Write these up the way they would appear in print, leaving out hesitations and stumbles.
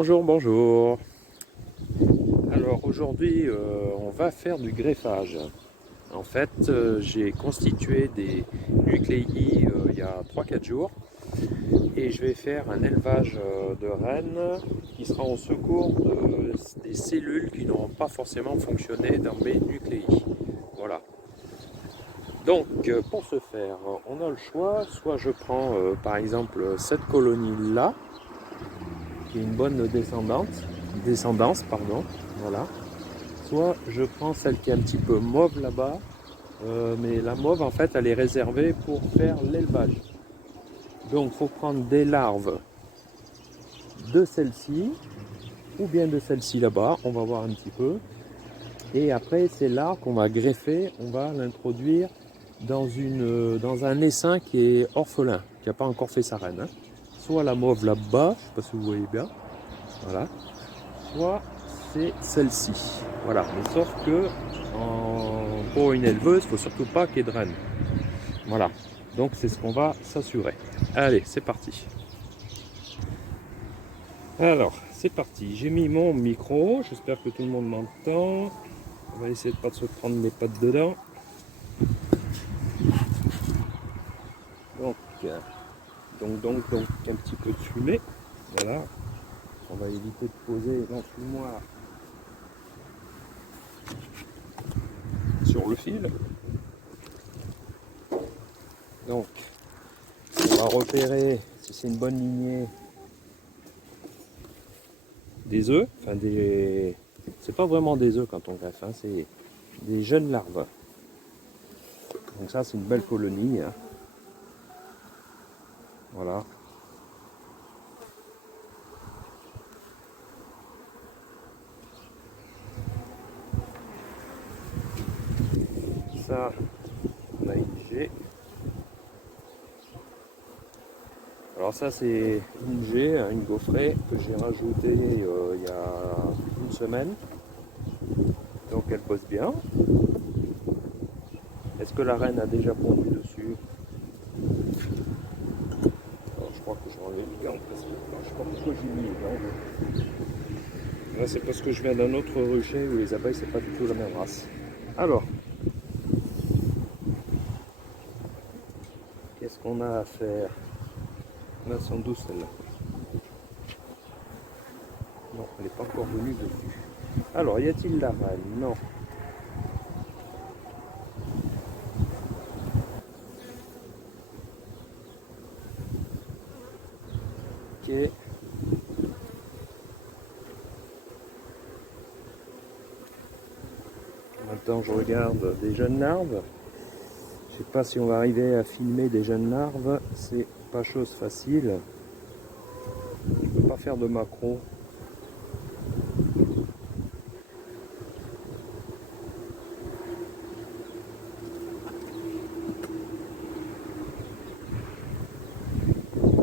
Bonjour, bonjour. Alors aujourd'hui, on va faire du greffage. En fait, j'ai constitué des nucléi il y a 3-4 jours et je vais faire un élevage de rennes qui sera en secours des cellules qui n'auront pas forcément fonctionné dans mes nucléi. Voilà. Donc, pour ce faire, on a le choix. Soit je prends par exemple cette colonie-là, qui est une bonne descendance, pardon, voilà. Soit je prends celle qui est un petit peu mauve là-bas, mais la mauve en fait elle est réservée pour faire l'élevage. Donc il faut prendre des larves de celle-ci ou bien de celle-ci là-bas, on va voir un petit peu. Et après ces larves qu'on va greffer, on va l'introduire dans un essaim qui est orphelin, qui n'a pas encore fait sa reine, hein. Soit la mauve là-bas, je ne sais pas si vous voyez bien, voilà. Soit c'est celle-ci. Voilà, mais sauf que pour une éleveuse, il ne faut surtout pas qu'il y ait de reine. Voilà, donc c'est ce qu'on va s'assurer. Allez, c'est parti. Alors, c'est parti. J'ai mis mon micro, j'espère que tout le monde m'entend. On va essayer de ne pas se prendre les pattes dedans. Donc, un petit peu de fumée. Voilà, on va éviter de poser l'enfumoir sur le fil. Donc, on va repérer si c'est une bonne lignée des œufs, enfin c'est pas vraiment des œufs quand on greffe, hein, c'est des jeunes larves. Donc ça c'est une belle colonie, hein. Voilà. Ça, on a une G. Alors ça c'est une G, hein, une gaufrée que j'ai rajoutée il y a une semaine. Donc elle bosse bien. Est-ce que la reine a déjà pondu dessus? Alors je crois que je enlève les gants parce que je sais pas pourquoi j'ai mis les gants. Là c'est parce que je viens d'un autre rucher où les abeilles c'est pas du tout la même race. Alors, qu'est-ce qu'on a à faire? Là, sont douces celle-là. Non, elle n'est pas encore venue dessus. Alors, y a-t-il la reine? Non. Ok. Maintenant, je regarde des jeunes larves. Je sais pas si on va arriver à filmer des jeunes larves. C'est pas chose facile. Je peux pas faire de macro.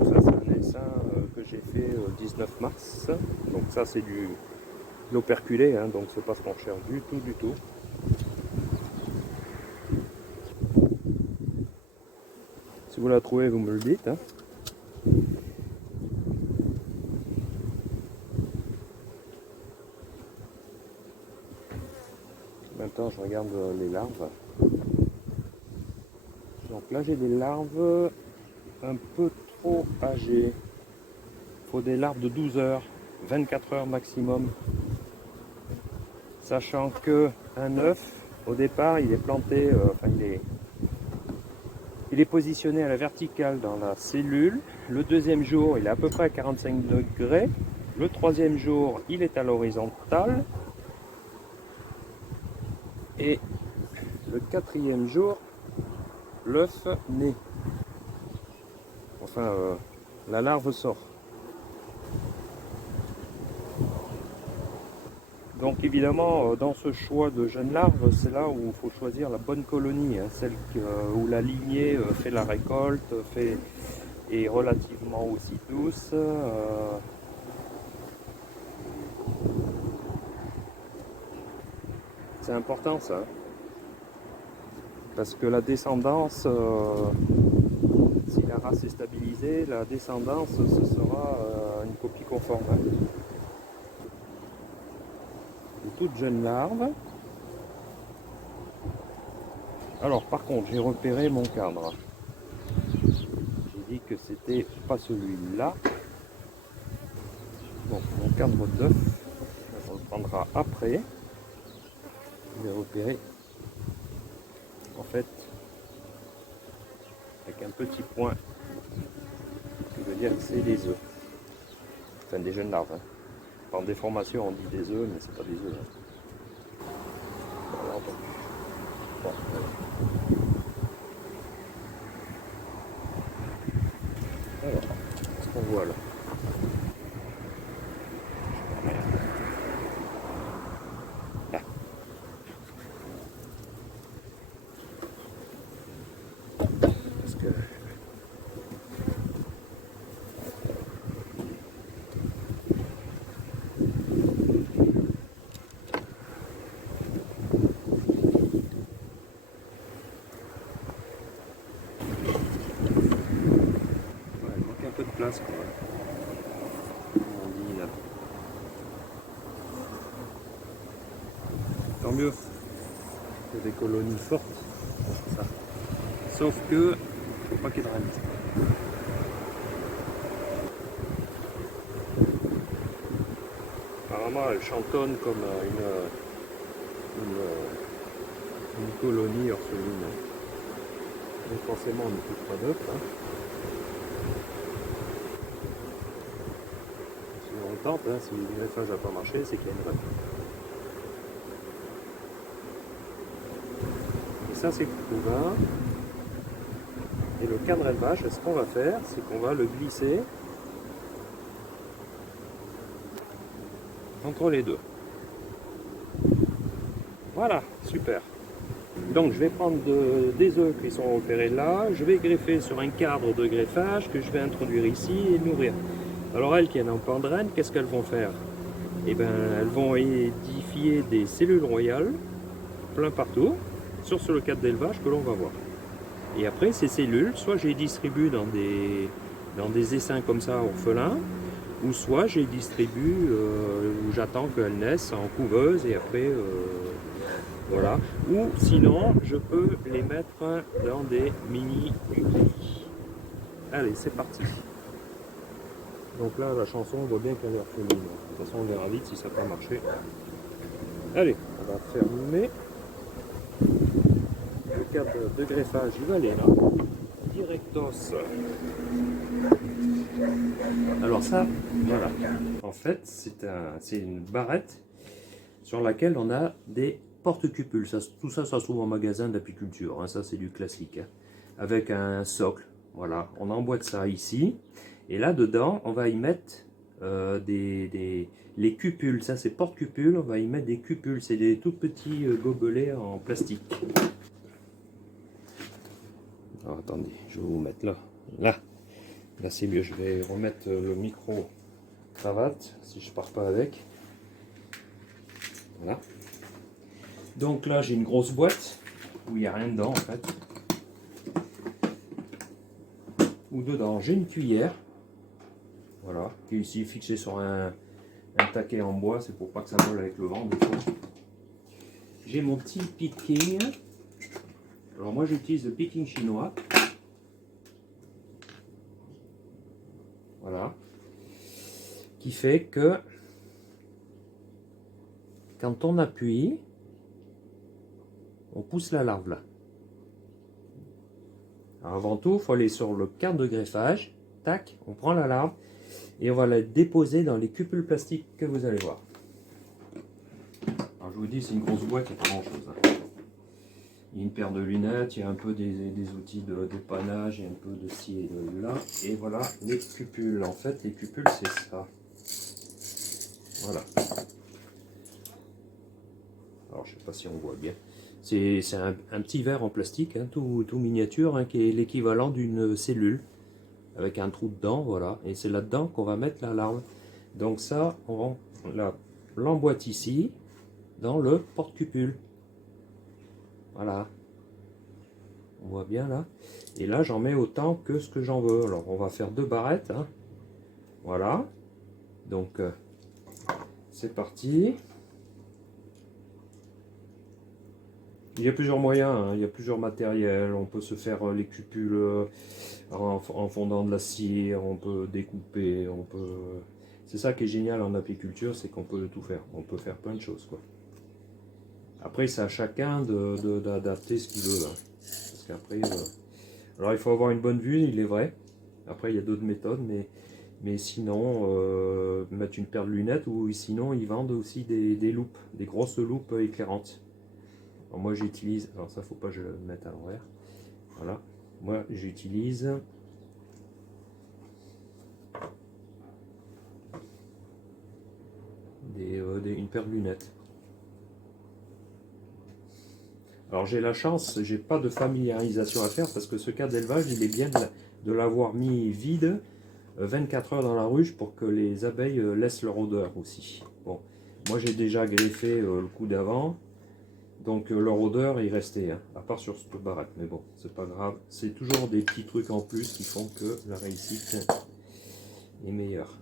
Ça, c'est un essaim que j'ai fait le 19 mars. Donc ça, c'est de l'operculé, hein, donc c'est pas ce qu'on cherche du tout, du tout. Si vous la trouvez, vous me le dites, hein. Maintenant, je regarde les larves. Donc là, j'ai des larves un peu trop âgées. Il faut des larves de 12 heures, 24 heures maximum. Sachant que un œuf, au départ, il est planté, il est positionné à la verticale dans la cellule. Le deuxième jour, il est à peu près à 45 degrés. Le troisième jour, il est à l'horizontale. Et le quatrième jour, l'œuf naît. Enfin, la larve sort. Donc évidemment, dans ce choix de jeunes larves, c'est là où il faut choisir la bonne colonie, hein, celle où la lignée fait la récolte, est relativement aussi douce. C'est important ça, parce que la descendance, si la race est stabilisée, la descendance ce sera une copie conforme. Une toute jeune larve. Alors par contre, j'ai repéré mon cadre. J'ai dit que c'était pas celui-là. Bon, mon cadre d'œuf, on le prendra après. Je vais repérer en fait avec un petit point qui veut dire que c'est des œufs. Enfin des jeunes larves. Hein. En déformation on dit des œufs, mais c'est pas des œufs. Hein. Voilà, bon, voilà. Alors, qu'est-ce qu'on voit là? Là. Parce que un peu de place quoi. On dit là. Tant mieux. C'est des colonies fortes. Ça. Sauf que faut pas qu'il draine. Apparemment elle chantonne comme une colonie orpheline. Donc forcément on ne trouve pas d'œufs. Hein. Si on tente, hein, si le greffage n'a pas marché, c'est qu'il y a une œuf. Et ça c'est couvain. Et le cadre élevage, ce qu'on va faire, c'est qu'on va le glisser entre les deux. Voilà, super. Donc je vais prendre des œufs qui sont repérés là, je vais greffer sur un cadre de greffage que je vais introduire ici et nourrir. Alors elles qui en pendrennent, qu'est-ce qu'elles vont faire? Eh bien elles vont édifier des cellules royales plein partout sur le cadre d'élevage que l'on va voir. Et après ces cellules, soit je les distribue dans des essaims comme ça orphelins, ou soit je les distribue où j'attends qu'elles naissent en couveuse et après voilà. Ou sinon je peux les mettre dans des mini nucléis. Allez, c'est parti. Donc là la chanson on voit bien qu'elle est orpheline. De toute façon on verra vite si ça n'a pas marché. Allez, on va fermer. Le cadre de greffage il va aller là. Directos. Alors ça, voilà. En fait, c'est une barrette sur laquelle on a des porte-cupules. Tout ça, ça se trouve en magasin d'apiculture. Hein, ça, c'est du classique. Hein, avec un socle. Voilà, on emboîte ça ici. Et là, dedans, on va y mettre les cupules. Ça, c'est porte-cupules. On va y mettre des cupules. C'est des tout petits gobelets en plastique. Alors, attendez, je vais vous mettre là. Là c'est mieux. Je vais remettre le micro cravate si je pars pas avec. Voilà. Donc là j'ai une grosse boîte où il n'y a rien dedans en fait. Où dedans j'ai une cuillère. Voilà. Qui est ici fixée sur un taquet en bois. C'est pour pas que ça vole avec le vent. J'ai mon petit picking. Alors moi j'utilise le picking chinois. Voilà. Qui fait que quand on appuie, on pousse la larve là. Alors avant tout, il faut aller sur le cadre de greffage. Tac, on prend la larve et on va la déposer dans les cupules plastiques que vous allez voir. Alors je vous dis, c'est une grosse boîte, il n'y a pas grand chose. Hein. Il y a une paire de lunettes, il y a un peu des outils de dépannage, il y a un peu de ci et de là. Et voilà les cupules. En fait, les cupules, c'est ça. Voilà. Alors, je ne sais pas si on voit bien. C'est un petit verre en plastique, hein, tout miniature, hein, qui est l'équivalent d'une cellule. Avec un trou dedans, voilà. Et c'est là-dedans qu'on va mettre la larve. Donc ça, on l'emboîte ici, dans le porte-cupule. Voilà. On voit bien là. Et là, j'en mets autant que ce que j'en veux. Alors, on va faire 2 barrettes. Hein. Voilà. Donc, c'est parti. Il y a plusieurs moyens, hein, il y a plusieurs matériels. On peut se faire les cupules en fondant de la cire, on peut découper, on peut... C'est ça qui est génial en apiculture, c'est qu'on peut tout faire. On peut faire plein de choses, quoi. Après, c'est à chacun d'adapter ce qu'il veut. Hein. Parce qu'après, alors il faut avoir une bonne vue, il est vrai. Après, il y a d'autres méthodes, mais sinon, mettre une paire de lunettes, ou sinon, ils vendent aussi des loupes, des grosses loupes éclairantes. Alors moi, j'utilise, alors ça, faut pas que je le mette à l'envers. Voilà, moi, j'utilise une paire de lunettes. Alors j'ai la chance, j'ai pas de familiarisation à faire parce que ce cas d'élevage, il est bien de l'avoir mis vide 24 heures dans la ruche pour que les abeilles laissent leur odeur aussi. Bon, moi j'ai déjà greffé le coup d'avant, donc leur odeur est restée, hein, à part sur cette baraque, mais bon, c'est pas grave. C'est toujours des petits trucs en plus qui font que la réussite est meilleure.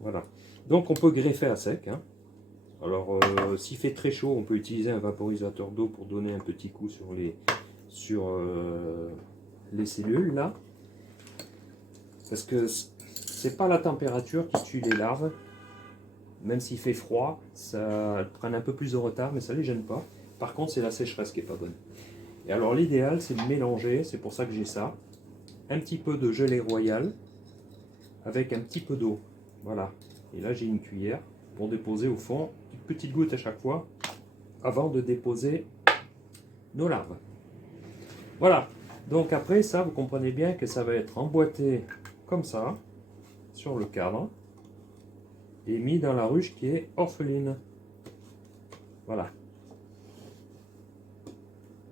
Voilà. Donc on peut greffer à sec, hein. Alors, s'il fait très chaud, on peut utiliser un vaporisateur d'eau pour donner un petit coup sur les cellules, là. Parce que c'est pas la température qui tue les larves. Même s'il fait froid, ça prend un peu plus de retard, mais ça ne les gêne pas. Par contre, c'est la sécheresse qui n'est pas bonne. Et alors, l'idéal, c'est de mélanger, c'est pour ça que j'ai ça, un petit peu de gelée royale avec un petit peu d'eau. Voilà. Et là, j'ai une cuillère pour déposer au fond une petite goutte à chaque fois avant de déposer nos larves. Voilà, donc après ça, vous comprenez bien que ça va être emboîté comme ça sur le cadre et mis dans la ruche qui est orpheline. Voilà.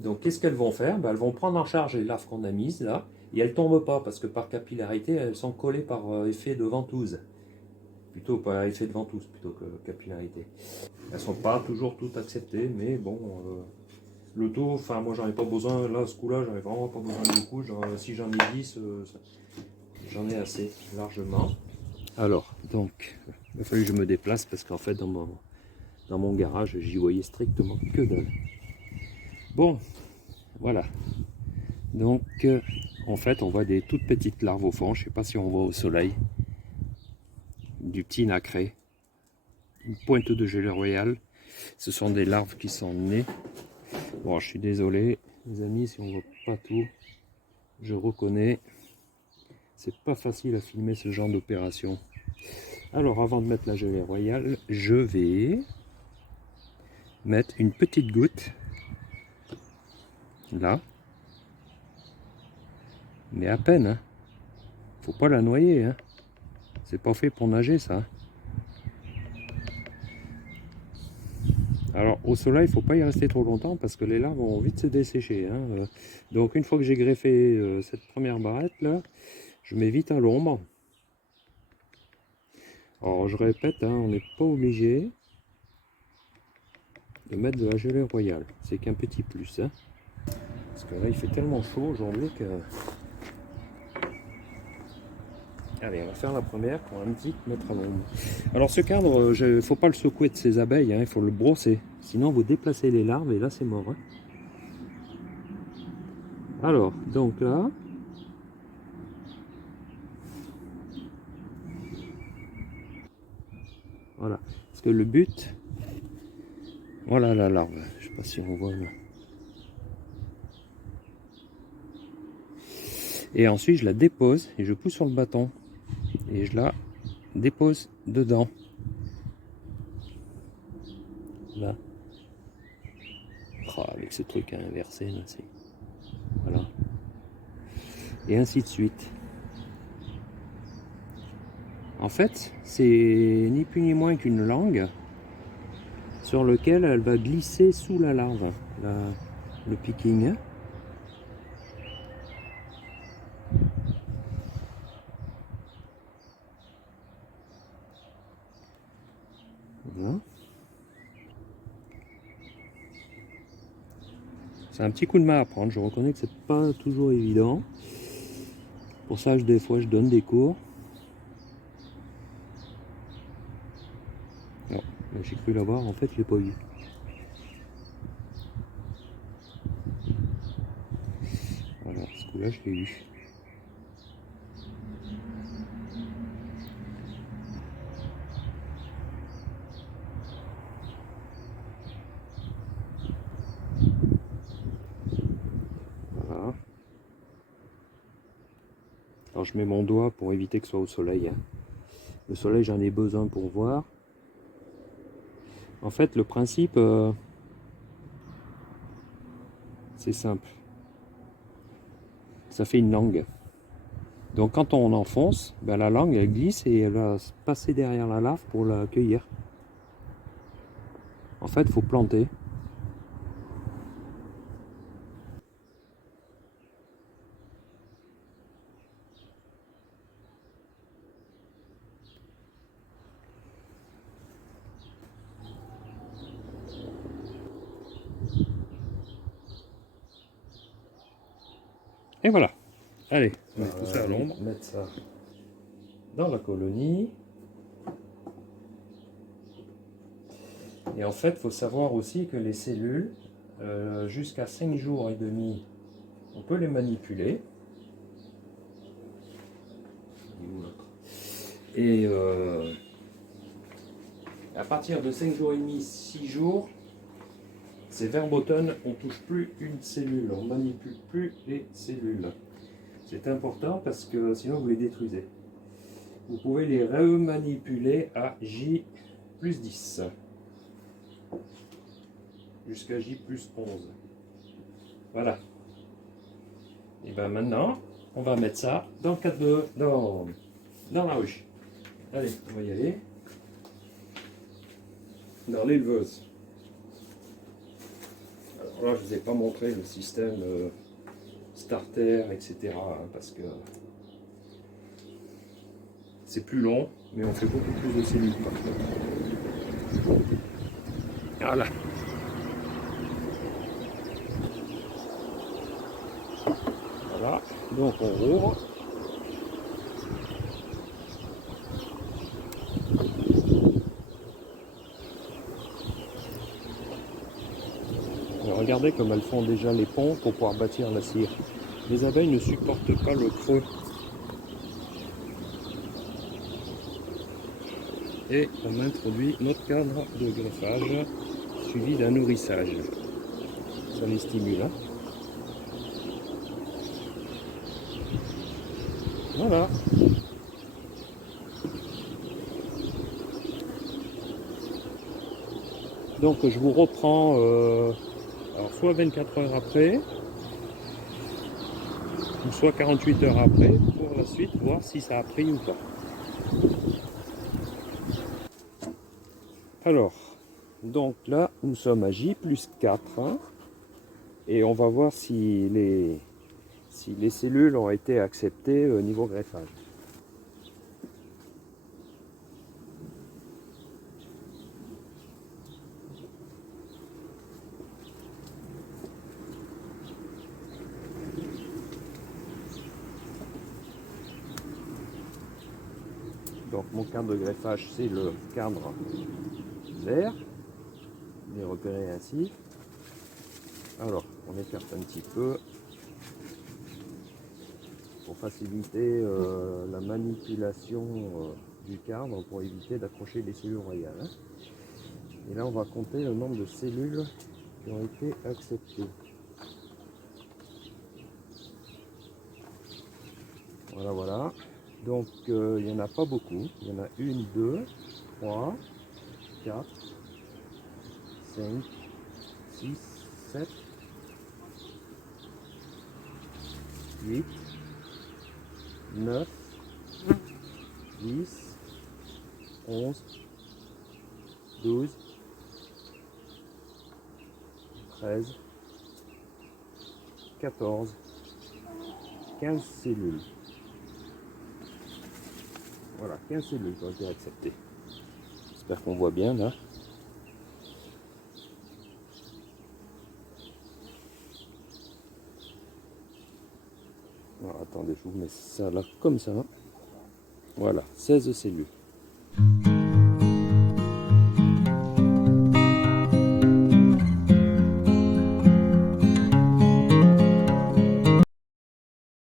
Donc qu'est-ce qu'elles vont faire? Ben, elles vont prendre en charge les larves qu'on a mises là et elles ne tombent pas parce que par capillarité elles sont collées par effet de ventouse. Plutôt par effet de ventouse plutôt que capillarité. Elles ne sont pas toujours toutes acceptées, mais bon, le taux, enfin moi j'en ai pas besoin, là ce coup-là j'en ai vraiment pas besoin de beaucoup, genre, si j'en ai 10, j'en ai assez largement. Alors, donc, il a fallu que je me déplace parce qu'en fait dans mon garage j'y voyais strictement que dalle. Bon, voilà. Donc, en fait on voit des toutes petites larves au fond, je sais pas si on voit au soleil. Du petit nacré, une pointe de gelée royale. Ce sont des larves qui sont nées. Bon, je suis désolé, les amis, si on voit pas tout, je reconnais. C'est pas facile à filmer ce genre d'opération. Alors, avant de mettre la gelée royale, je vais mettre une petite goutte là, mais à peine. Hein. Faut pas la noyer. Hein. C'est pas fait pour nager, ça. Alors au soleil, il ne faut pas y rester trop longtemps parce que les larves vont vite se dessécher. Hein. Donc une fois que j'ai greffé cette première barrette là, je mets vite à l'ombre. Alors je répète, hein, on n'est pas obligé de mettre de la gelée royale. C'est qu'un petit plus. Hein. Parce que là il fait tellement chaud aujourd'hui que... Allez, on va faire la première pour un petit mettre à l'ombre. Alors ce cadre, il ne faut pas le secouer de ses abeilles, hein, il faut le brosser. Sinon vous déplacez les larves et là c'est mort. Hein. Alors, donc là... Voilà. Parce que le but... Voilà la larve. Je ne sais pas si on voit là. Et ensuite je la dépose et je pousse sur le bâton. Et je la dépose dedans. Là. Oh, avec ce truc à inverser là, c'est... Voilà. Et ainsi de suite. En fait, c'est ni plus ni moins qu'une langue sur lequel elle va glisser sous la larve, le picking. Voilà. C'est un petit coup de main à prendre, je reconnais que c'est pas toujours évident. Pour ça, des fois, je donne des cours. J'ai cru l'avoir, en fait, je l'ai pas eu. Celui-là, je l'ai eu. Voilà. Alors je mets mon doigt pour éviter que ce soit au soleil. Le soleil, j'en ai besoin pour voir. En fait, le principe, c'est simple. Ça fait une langue. Donc quand on enfonce, ben, la langue elle glisse et elle va passer derrière la larve pour la cueillir. En fait, il faut planter. Et voilà. Allez, on met tout ça à l'ombre. Mettre ça dans la colonie. Et en fait, il faut savoir aussi que les cellules, jusqu'à 5 jours et demi, on peut les manipuler. Et à partir de 5 jours et demi, 6 jours, c'est verboten, on ne touche plus une cellule, on ne manipule plus les cellules. C'est important parce que sinon vous les détruisez. Vous pouvez les remanipuler à J plus 10 jusqu'à J plus 11. Voilà. Et bien maintenant, on va mettre ça dans le cadre de dans la ruche. Allez, on va y aller. Dans l'éleveuse. Alors là, je ne vous ai pas montré le système starter, etc. Parce que c'est plus long, mais on fait beaucoup plus de cellules par contre. Voilà. Voilà, donc on rouvre. Et regardez comme elles font déjà les ponts pour pouvoir bâtir la cire. Les abeilles ne supportent pas le creux. Et on introduit notre cadre de greffage suivi d'un nourrissage. Ça les stimule. Hein. Voilà. Donc je vous reprends alors soit 24 heures après, ou soit 48 heures après, pour la suite voir si ça a pris ou pas. Alors, donc là nous sommes à J plus 4, hein, et on va voir si les cellules ont été acceptées au niveau greffage. Donc mon cadre de greffage, c'est le cadre vert. Il est repéré ainsi. Alors, on écarte un petit peu pour faciliter la manipulation du cadre pour éviter d'accrocher les cellules royales. Hein. Et là, on va compter le nombre de cellules qui ont été acceptées. Voilà, voilà. Donc, il n'y en a pas beaucoup. Il y en a 1, 2, 3, 4, 5, 6, 7, 8, 9, 10, 11, 12, 13, 14, 15 cellules. Voilà, 15 cellules qui ont été acceptées. J'espère qu'on voit bien là. Alors, attendez, je vous mets ça là comme ça. Voilà, 16 cellules.